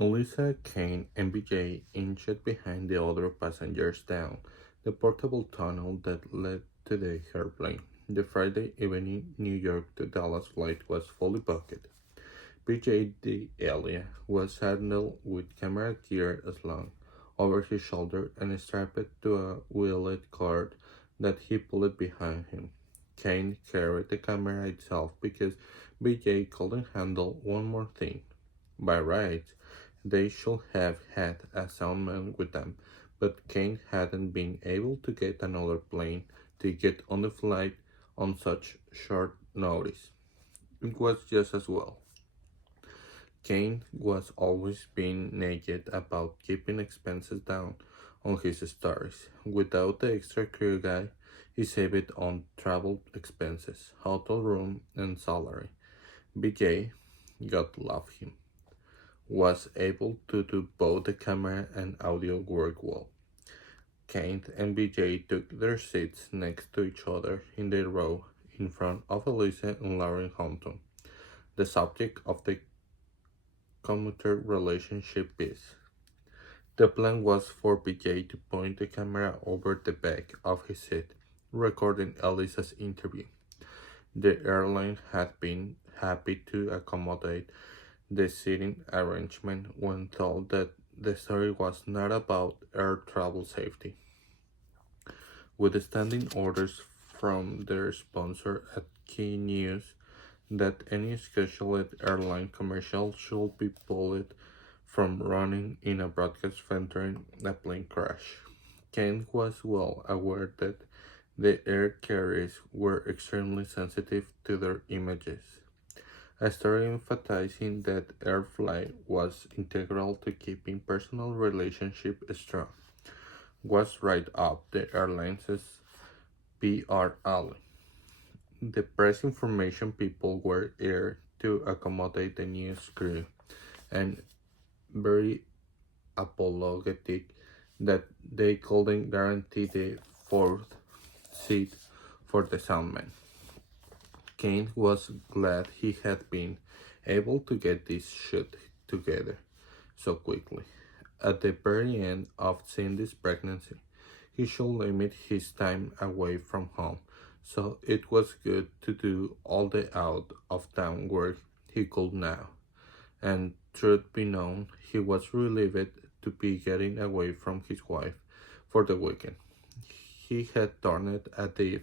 Elisa, Kane, and BJ inched behind the other passengers down the portable tunnel that led to the airplane. The Friday evening New York to Dallas flight was fully booked. BJ D'Elia was saddled with camera gear slung over his shoulder and strapped to a wheeled cart that he pulled behind him. Kane carried the camera itself because BJ couldn't handle one more thing. By rights, they should have had a soundman with them, but Kane hadn't been able to get another plane ticket on the flight on such short notice. It was just as well. Kane was always being naked about keeping expenses down on his stories. Without the extra crew guy, he saved on travel expenses, hotel room, and salary. BJ, God love him, was able to do both the camera and audio work well. Kane and BJ took their seats next to each other in the row in front of Elisa and Lauren Hampton. The subject of the commuter relationship is. The plan was for BJ to point the camera over the back of his seat, recording Elisa's interview. The airline had been happy to accommodate the seating arrangement when told that the story was not about air travel safety. With standing orders from their sponsor at Key News that any scheduled airline commercial should be pulled from running in a broadcast featuring a plane crash. Kent was well aware that the air carriers were extremely sensitive to their images. A story emphasizing that air flight was integral to keeping personal relationships strong was right up the airline's PR alley. The press information people were here to accommodate the news crew and very apologetic that they couldn't guarantee the fourth seat for the soundman. Kane was glad he had been able to get this shit together so quickly. At the very end of Cindy's pregnancy, he should limit his time away from home, so it was good to do all the out of town work he could now. And truth be known, he was relieved to be getting away from his wife for the weekend. He had turned a deaf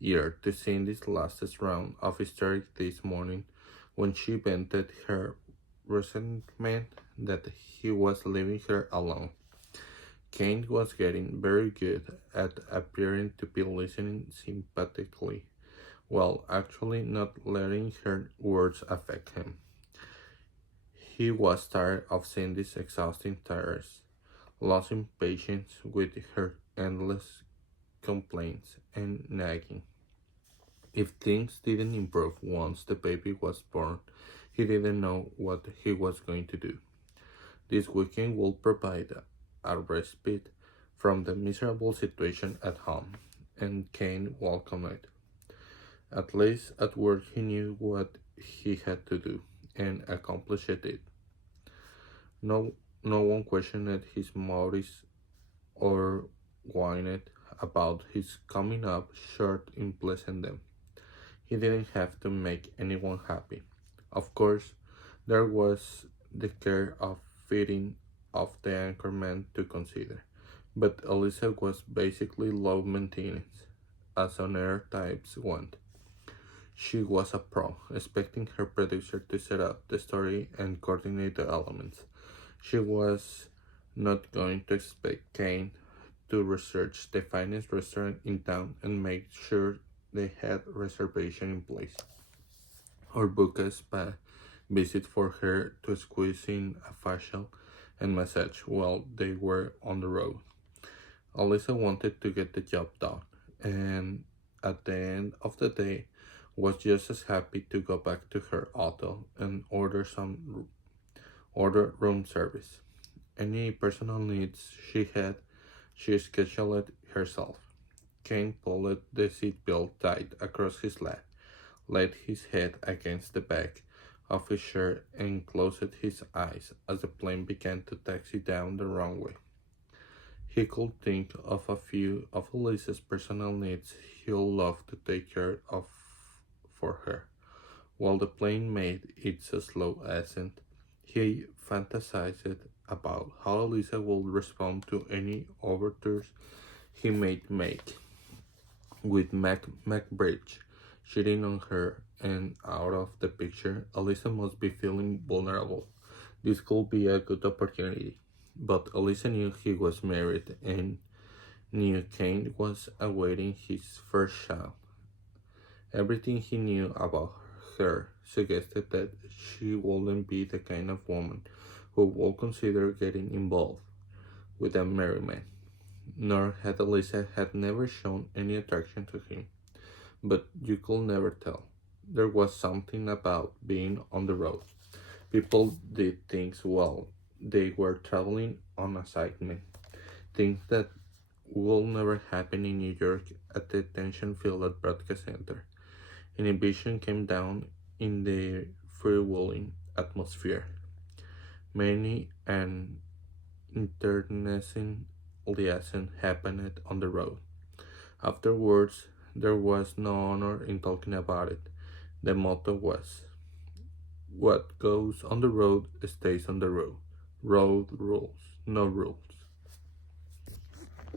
ear to Cindy's last round of hysterics this morning when she vented her resentment that he was leaving her alone. Kane was getting very good at appearing to be listening sympathetically, while actually not letting her words affect him. He was tired of Cindy's exhausting tears, losing patience with her endless complaints and nagging. If things didn't improve once the baby was born, he didn't know what he was going to do. This weekend will provide a respite from the miserable situation at home, and Kane welcomed it. At least at work he knew what he had to do, and accomplished it. No, no one questioned his motives or whined about his coming up short in pleasing them. He didn't have to make anyone happy. Of course, there was the care of feeding of the anchorman to consider, but Elisa was basically low maintenance, as on air types went. She was a pro, expecting her producer to set up the story and coordinate the elements. She was not going to expect Kane to research the finest restaurant in town and make sure they had reservation in place, or book a spa visit for her to squeeze in a facial and massage while they were on the road. Alyssa wanted to get the job done, and at the end of the day, was just as happy to go back to her hotel and order room service. Any personal needs she had, she scheduled herself. Kane pulled the seatbelt tight across his lap, laid his head against the back of his shirt and closed his eyes as the plane began to taxi down the runway. He could think of a few of Elise's personal needs he'd love to take care of for her. While the plane made its slow ascent, he fantasized about how Elisa would respond to any overtures he might make. With MacBridge cheating on her and out of the picture, Elisa must be feeling vulnerable. This could be a good opportunity. But Elisa knew he was married and knew Kane was awaiting his first child. Everything he knew about her suggested that she wouldn't be the kind of woman who would consider getting involved with a married man. Nor had Elisa had never shown any attraction to him, but you could never tell. There was something about being on the road. People did things well. They were traveling on assignment, things that will never happen in New York at the attention field at Broadcast Center. Inhibition came down in the freewheeling atmosphere. Many an internecine liaison happened on the road. Afterwards, there was no honor in talking about it. The motto was, "What goes on the road stays on the road. Road rules, no rules."